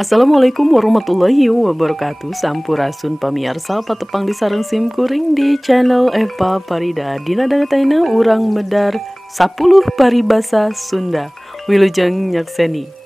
Assalamualaikum warahmatullahi wabarakatuh. Sampurasun pamiarsa patepang di sareng sim kuring di channel Eva Parida. Dina dangetaina urang medar 10 paribasa Sunda. Wilujeng nyakseni.